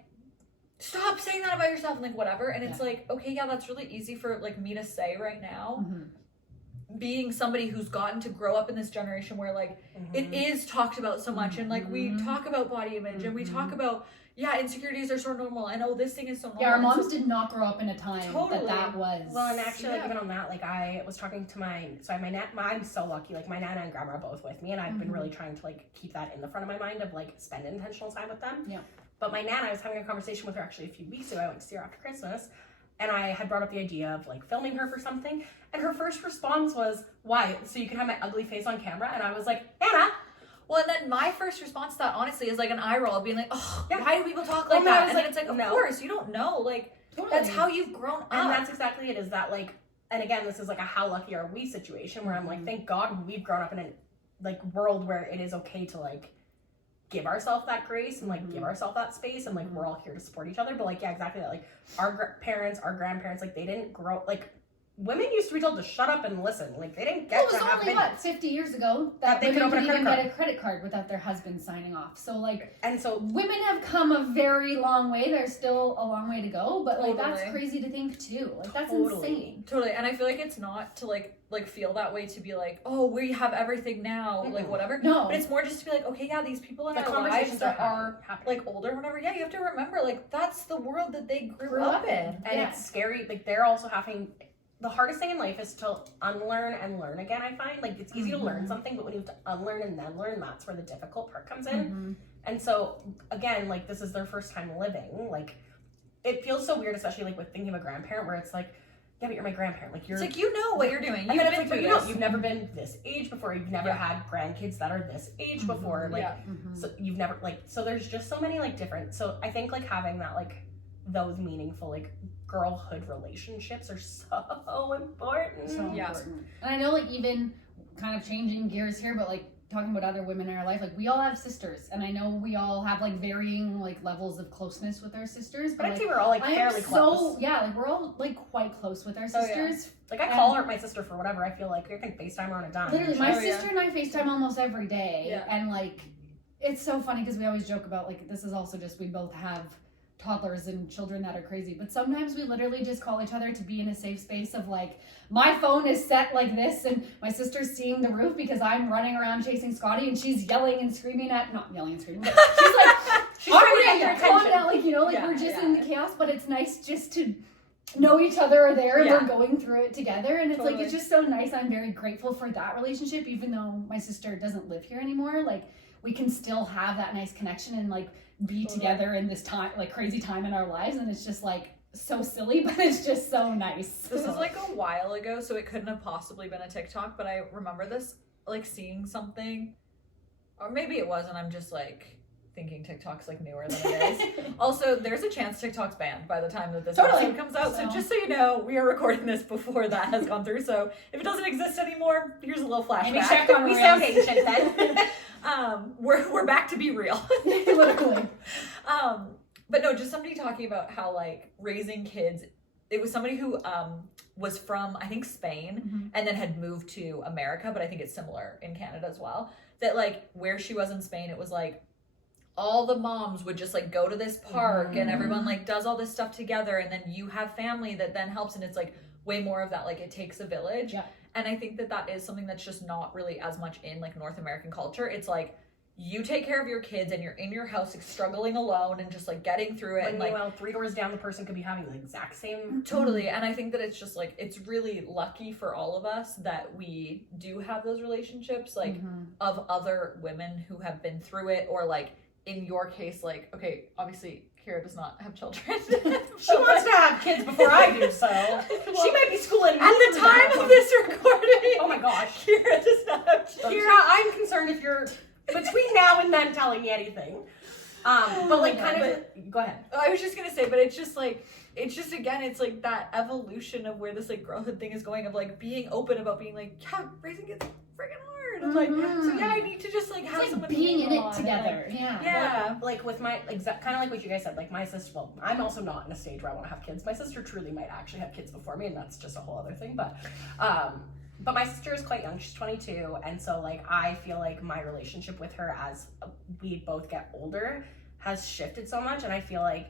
stop saying that about yourself and like whatever. And it's like, okay, yeah, that's really easy for like me to say right now. being somebody who's gotten to grow up in this generation where like it is talked about so much, and like we talk about body image and we talk about insecurities are so normal, and this thing is so normal. Yeah, our moms did not grow up in a time Totally. that was. Well, and actually, like, even on that, like, I was talking to I have my I'm so lucky, like, my nana and grandma are both with me, and I've been really trying to, like, keep that in the front of my mind of, like, spend intentional time with them. Yeah. But my nana, I was having a conversation with her actually a few weeks ago. I went to see her after Christmas, and I had brought up the idea of, like, filming her for something, and her first response was, why? So you can have my ugly face on camera? And I was like, Nana! Well, and then my first response to that, honestly, is like an eye roll, being like, oh, Yeah. why do people talk Well, like no, I that? was And like, then it's like, of no. course, you don't know. Like, that's how you've grown up. And that's exactly it, is that, like, and again, this is, like, a how lucky are we situation, where I'm like, thank God we've grown up in a, like, world where it is okay to, like, give ourselves that grace and, like, give ourselves that space, and, like, we're all here to support each other. But, like, yeah, exactly that. Like, our parents, our grandparents, like, they didn't grow, like, women used to be told to shut up and listen. Like, they didn't get it was to have only, opinions. 50 years ago That they could women open a could credit even card. get a credit card without their husband signing off. So, like, And so, women have come a very long way. There's still a long way to go, but, like, that's Totally. crazy to think, too. Like, that's Totally. insane. Totally. And I feel like it's not to, like feel that way, to be like, oh, we have everything now, like, whatever. No. But it's more just to be like, okay, yeah, these people in the our lives conversations that are are, happening. like, older or whatever, yeah, you have to remember, like, that's the world that they grew Grew up up in. in. And Yeah. it's scary. Like, they're also having, the hardest thing in life is to unlearn and learn again, I find. Like, it's easy to learn something, but when you have to unlearn and then learn, that's where the difficult part comes in. And so, again, like, this is their first time living. Like, it feels so weird, especially, like, with thinking of a grandparent, where it's like, yeah, but you're my grandparent. Like, you're... It's like, you know what you're doing. And You've then been it's like, through you know, this. you've never been this age before. You've never had grandkids that are this age before. Like, so you've never, like, so there's just so many, like, different, so I think, like, having that, like, those meaningful, like, girlhood relationships are so important. So Yeah. important. And I know, like, even kind of changing gears here, but, like, talking about other women in our life, like, we all have sisters, and I know we all have, like, varying, like, levels of closeness with our sisters, But but, I'd like, say we're all, like, I am fairly close. so, yeah, like, we're all, like, quite close with our Oh, yeah. sisters. Like, I call her my sister for whatever. I feel like I can FaceTime her on a dime. Literally, my Oh, yeah. sister and I FaceTime almost every day, Yeah. and, like, it's so funny because we always joke about, like, this is also just, we both have toddlers and children that are crazy, but sometimes we literally just call each other to be in a safe space of, like, my phone is set like this and my sister's seeing the roof because I'm running around chasing Scotty and she's yelling and screaming not yelling and screaming, but she's like, She's trying to get "Alright, your calm attention." down," like, you know, like, Yeah, we're just yeah. in the chaos, but it's nice just to know each other are there and Yeah. we're going through it together, and it's like, Totally. it's just so nice. I'm very grateful for that relationship, even though my sister doesn't live here anymore. Like, we can still have that nice connection and, like, be together in this time, like, crazy time in our lives, and it's just, like, so silly, but it's just so nice. This is like a while ago, so it couldn't have possibly been a TikTok, but I remember this, like, seeing something, or maybe it was, and I'm just, like, thinking TikTok's, like, newer than it is. Also, there's a chance TikTok's banned by the time that this Totally. episode comes out, so So- just so you know, we are recording this before that has gone through, so if it doesn't exist anymore, here's a little flashback. Maybe check on We Reels. sound ancient then. We're back to be real. Literally. But no, just somebody talking about how, like, raising kids, it was somebody who was from, I think, Spain, and then had moved to America, but I think it's similar in Canada as well, that, like, where she was in Spain, it was like all the moms would just, like, go to this park and everyone, like, does all this stuff together, and then you have family that then helps, and it's, like, way more of that, like, it takes a village. Yeah. And I think that that is something that's just not really as much in, like, North American culture. It's like, you take care of your kids and you're in your house, like, struggling alone and just, like, getting through it. And, like, Meanwhile, 3 doors down, the person could be having the exact same. totally. And I think that it's just, like, it's really lucky for all of us that we do have those relationships, like, of other women who have been through it, or, like, in your case, like, okay, obviously Kira does not have children. She wants to have kids before I do, so she might be schooling me At the for that. time of this recording, Oh my gosh. Kira does not have children. Kira, I'm concerned if you're between now and then telling me anything. But, like, kind of, go ahead. I was just gonna say, but it's just, like, it's just, again, it's, like, that evolution of where this, like, girlhood thing is going, of, like, being open about being, like, yeah, raising kids is freaking hard. And, like, so, yeah, I need to just, like, have It's someone like being to in lean it on, and, together. like, Yeah. yeah. Like, with my, kind of like what you guys said, like, my sister, well, I'm also not in a stage where I want to have kids. My sister truly might actually have kids before me, and that's just a whole other thing, but my sister is quite young. She's 22, and so, like, I feel like my relationship with her as we both get older has shifted so much, and I feel like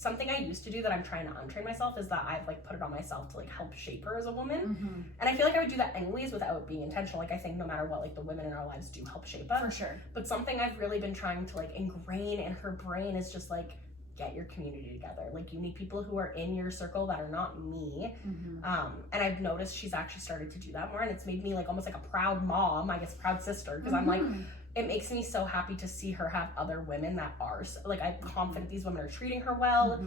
something I used to do that I'm trying to untrain myself is that I've like put it on myself to like help shape her as a woman. And I feel like I would do that anyways without being intentional. Like I think no matter what, like the women in our lives do help shape us. For sure. But something I've really been trying to like ingrain in her brain is just like, get your community together. Like you need people who are in your circle that are not me. And I've noticed she's actually started to do that more, and it's made me like almost like a proud mom, I guess proud sister, because I'm like, it makes me so happy to see her have other women that are like, I'm confident these women are treating her well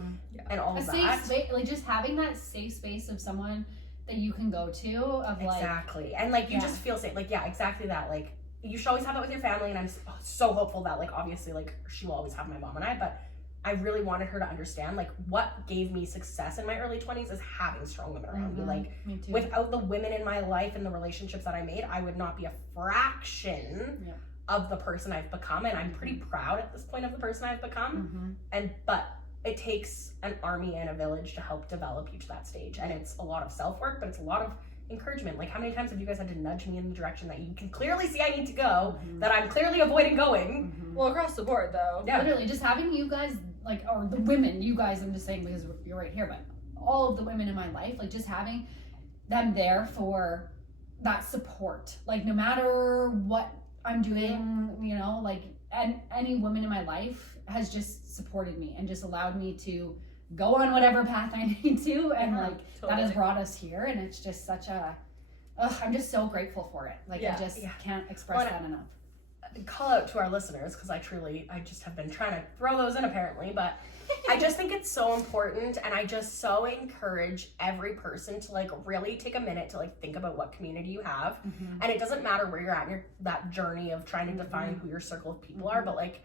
and all of that. Safe space, like just having that safe space of someone that you can go to of like exactly, and like you just feel safe. Like exactly that. Like you should always have that with your family, and I'm so hopeful that like obviously like she will always have my mom and I, but I really wanted her to understand like what gave me success in my early 20s is having strong women around me. Like me too. Without the women in my life and the relationships that I made, I would not be a fraction of the person I've become, and I'm pretty proud at this point of the person I've become. But it takes an army and a village to help develop you to that stage, and it's a lot of self-work, but it's a lot of encouragement. Like how many times have you guys had to nudge me in the direction that you can clearly see I need to go, that I'm clearly avoiding going? Well, across the board though. Literally just having you guys like, or the women, you guys, I'm just saying because you're right here, but all of the women in my life, like just having them there for that support, like no matter what I'm doing, you know, like, and any woman in my life has just supported me and just allowed me to go on whatever path I need to, and that has brought us here, and it's just such a I'm just so grateful for it. Like I just can't express that enough. Call out to our listeners, because I just have been trying to throw those in apparently, but I just think it's so important, and I just so encourage every person to like really take a minute to like think about what community you have. And it doesn't matter where you're at in that journey of trying to define who your circle of people are, but like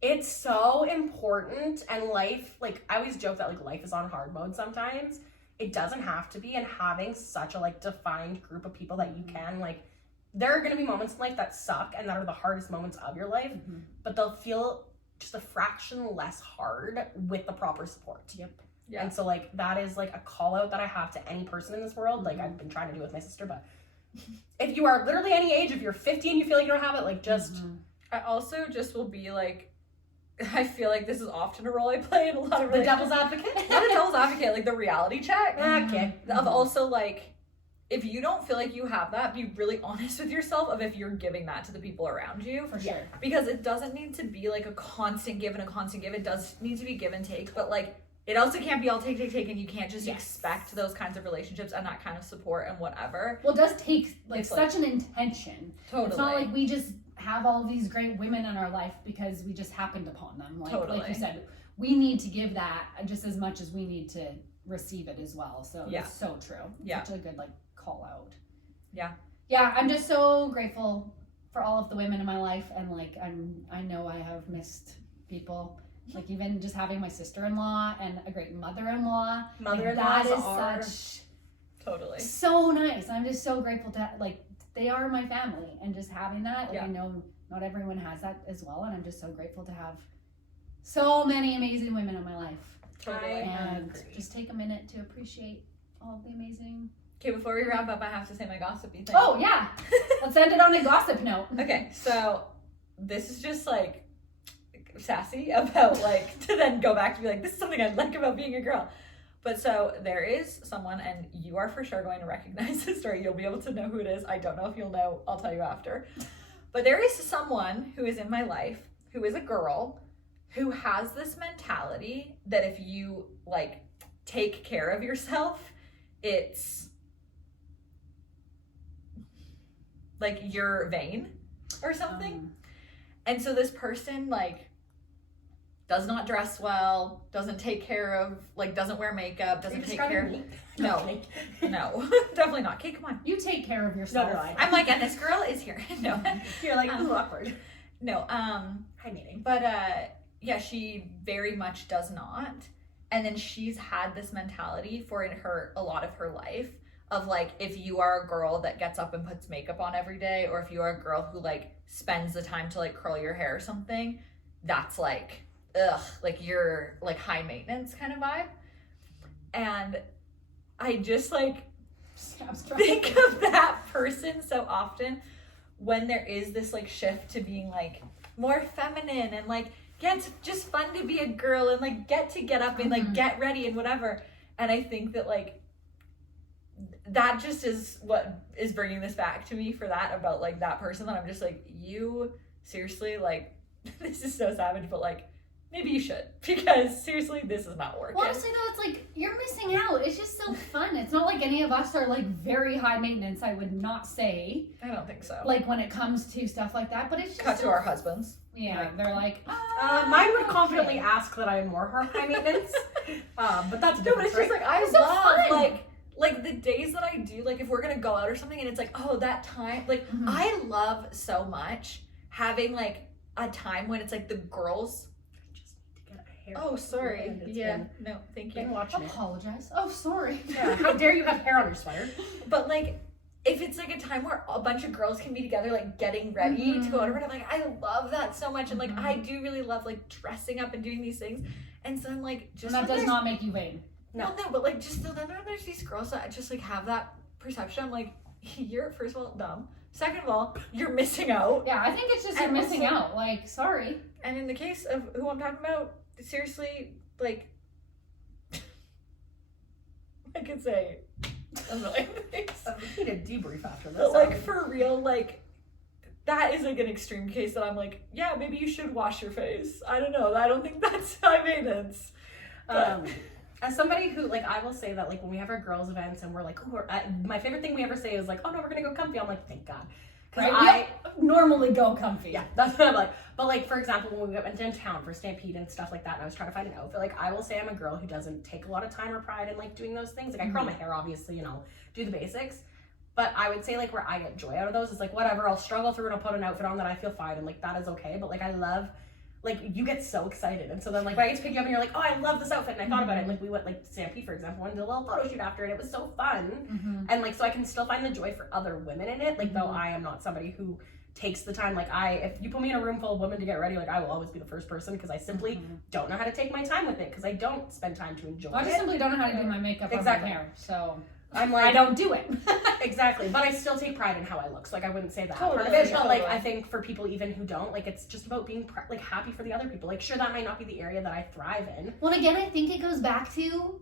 it's so important. And life, like I always joke that like life is on hard mode sometimes. It doesn't have to be, and having such a like defined group of people that you can like, there are going to be moments in life that suck and that are the hardest moments of your life, but they'll feel just a fraction less hard with the proper support. And so like that is like a call out that I have to any person in this world. Like I've been trying to do with my sister, but if you are literally any age, if you're 50 and you feel like you don't have it, like just I also just will be like, I feel like this is often a role I play in a lot of the devil's advocate. Not a devil's advocate, like the reality check. Okay. Of also like, if you don't feel like you have that, be really honest with yourself of if you're giving that to the people around you. For sure. Because it doesn't need to be like a constant give and a constant give. It does need to be give and take, but like it also can't be all take, and you can't just expect those kinds of relationships and that kind of support and whatever. Well, it does take like It's such an intention. Totally. It's not like we just have all these great women in our life because we just happened upon them. Like you said, we need to give that just as much as we need to receive it as well. So it's so true. It's such a good like call out. Yeah, I'm just so grateful for all of the women in my life, and like I know I have missed people, like even just having my sister-in-law and a great mother-in-law. Mother-in-laws that is such so nice. I'm just so grateful to like they are my family, and just having that, like I know not everyone has that as well, and I'm just so grateful to have so many amazing women in my life. And just take a minute to appreciate all of the amazing. Okay, before we wrap up, I have to say my gossipy thing. Oh yeah, let's end it on a gossip note. Okay, so this is just like sassy about like to then go back to be like, this is something I like about being a girl. But so there is someone, and you are for sure going to recognize this story. You'll be able to know who it is. I don't know if you'll know. I'll tell you after. But there is someone who is in my life who is a girl who has this mentality that if you like take care of yourself, it's like you're vain or something. And so this person like does not dress well, doesn't take care of, like doesn't wear makeup, doesn't take care of me. No, definitely not. Okay, come on. You take care of yourself. No, I'm like, and this girl is here. No. You're like, ooh, awkward. No, Hi, meeting. but yeah, she very much does not. And then she's had this mentality for a lot of her life of like, if you are a girl that gets up and puts makeup on every day, or if you are a girl who like spends the time to like curl your hair or something, that's like, like you're like high maintenance kind of vibe. And I just like think of that person so often when there is this like shift to being like more feminine and like yeah, it's just fun to be a girl and like get up and like get ready and whatever. And I think that like that just is what is bringing this back to me for that, about like that person that I'm just like, you seriously, like, this is so savage, but like maybe you should, because seriously, this is not working. Well, honestly though, it's like you're missing out. It's just so fun. It's not like any of us are like very high maintenance, I would not say. I don't think so. Like when it comes to stuff like that, but it's just cut so to our husbands. Yeah, they're like, Mine would confidently ask that I'm more high maintenance, but that's No, but it's just like I It's so love fun. like the days that I do, like if we're gonna go out or something and it's like, oh, that time, like I love so much having like a time when it's like the girls. just need to get a hair. Oh, sorry. And it's Yeah, been- no, thank been you. watching it. apologize. Oh, sorry. Yeah, how dare you have hair on your sweater? But like if it's like a time where a bunch of girls can be together, like getting ready to go out, and I'm like, I love that so much, and like I do really love like dressing up and doing these things, and so I'm like, just And that when does there's- not make you vain. No, but like just so then there's these girls that just like have that perception. I'm like, you're first of all dumb. Second of all, you're missing out. Yeah, I think it's just you're And missing also- out. Like, sorry. And in the case of who I'm talking about, seriously, like I could say a million things. We need a debrief after this. But like for real, like that is like an extreme case that I'm like, yeah, maybe you should wash your face. I don't know. I don't think that's high maintenance. As somebody who, like, I will say that, like, when we have our girls' events and we're like, oh, my favorite thing we ever say is like, oh no, we're gonna go comfy. I'm like, thank God. Because Right? We normally go comfy. yeah, that's what I'm like. But like, for example, when we went downtown for Stampede and stuff like that, and I was trying to find an outfit, like, I will say I'm a girl who doesn't take a lot of time or pride in like doing those things. Like, I curl my hair, obviously, you know, do the basics. But I would say like where I get joy out of those is like, whatever, I'll struggle through and I'll put an outfit on that I feel fine, and like that is okay. But like, I love, like, you get so excited, and so then like when I get to pick you up and you're like, oh, I love this outfit, and I thought about it, and like we went like to Stampede, for example, and did a little photo shoot after, and it was so fun. And like, so I can still find the joy for other women in it, like though I am not somebody who takes the time. Like, if you put me in a room full of women to get ready, like I will always be the first person, because I simply don't know how to take my time with it, because I don't spend time to enjoy I just it. simply don't know how to do my makeup Exactly. or my hair, so I'm like, I don't do it. exactly, but I still take pride in how I look, so like I wouldn't say that part of Totally, it, but like totally. I think for people even who don't, like, it's just about being like happy for the other people. Like, sure, that might not be the area that I thrive in. Well, again, I think it goes back to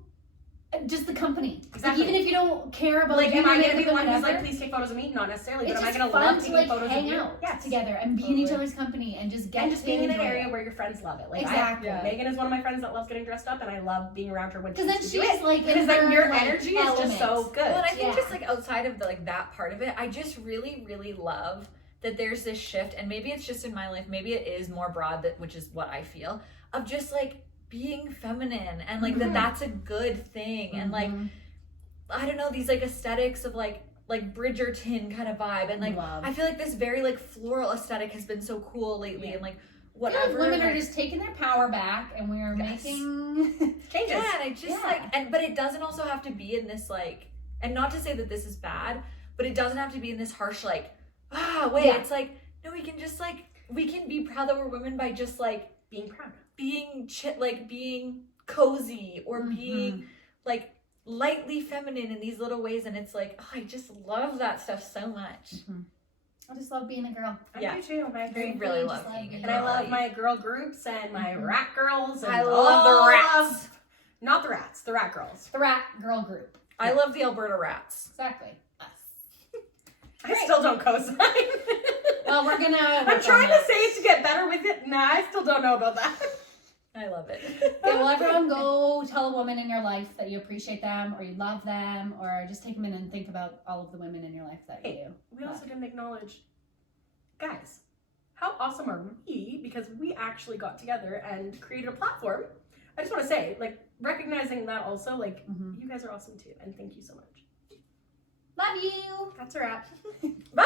just the company. Exactly. Like, even if you don't care about Like, doing am I makeup gonna be the and one who's whatever, like, please take photos of me? Not necessarily, but it's am I just gonna fun love to taking like photos hang of you? out Yes. together and be in each Totally. other's company and just get And just to being in an enjoy area it. where your friends love it. Like, Exactly. Megan is one of my friends that loves getting dressed up, and I love being around her when Because then she's she's do it. like in Because then her, your like, energy is just so element. good. Well, and I think Yeah. just like outside of the, like that part of it, I just really, really love that there's this shift, and maybe it's just in my life, maybe it is more broad, that which is what I feel, of just like being feminine and like that's a good thing, and like I don't know, these like aesthetics of like Bridgerton kind of vibe, and like Love. I feel like this very like floral aesthetic has been so cool lately, and like I whatever. feel like women are like- just taking their power back, and we are Yes. making Changes. Yeah, and I just Yeah. like, but it doesn't also have to be in this like, and not to say that this is bad, but it doesn't have to be in this harsh like, wait, Yeah. it's like, no, we can just like, we can be proud that we're women by just like Being proud. being like being cozy or being like lightly feminine in these little ways, and it's like, oh, I just love that stuff so much. I just love being a girl. I Yeah. do too. I agree. I really Just love love being a being And I love girly. my girl groups and my rat girls. And I love the all rats. of- not the rats, the rat girls. The rat girl group. I love the Alberta rats. Exactly. Us. I still don't co-sign. Well, we're gonna. I'm trying to say it to get better with it. Nah, I still don't know about that. I love it. Okay, well, everyone go tell a woman in your life that you appreciate them or you love them, or just take a minute and think about all of the women in your life that Hey, you we also didn't acknowledge, guys, how awesome are we? Because we actually got together and created a platform. I just want to say, like, recognizing that also, like, you guys are awesome too, and thank you so much. love you. That's a wrap. Bye.